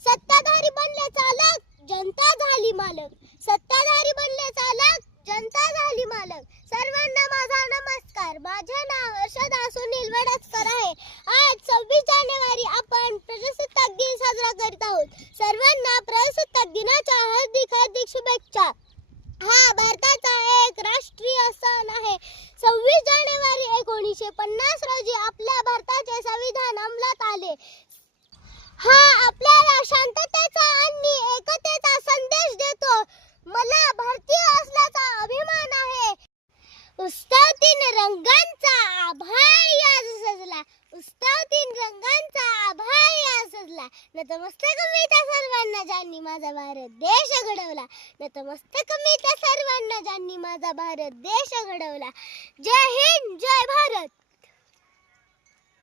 सत्ताधारी बनले चालक, जनता झाली मालक. सत्ताधारी बनले चालक, जनता झाली मालक. सर्वांना माझा नमस्कार. माझे नाव हर्षदा सुनील वडसकर आहे. आज 26 जानेवारी आपण प्रजासत्ताक दिन साजरा करीत आहोत. सर्वांना प्रजासत्ताक दिनाच्या हार्दिक शुभेच्छा. हा भारताचा एक राष्ट्रीय सण आहे. 26 जानेवारी 1950 रोजी आपल्या भारताचे संविधान अंमलात आले. हा आपल्याला शांततेचा आणि एकतेचा संदेश देतो. मला भारतीय असल्याचा अभिमान आहे. उत्सव तीन रंगांचा आभाळ आज सजला. उत्सव तीन रंगांचा आभाळ आज सजला. नतमस्तक मी त्या सर्वांना ज्यांनी माझा भारत देश घडवला. नतमस्तक मी त्या सर्वांना ज्यांनी माझा भारत देश घडवला. जय हिंद, जय भारत.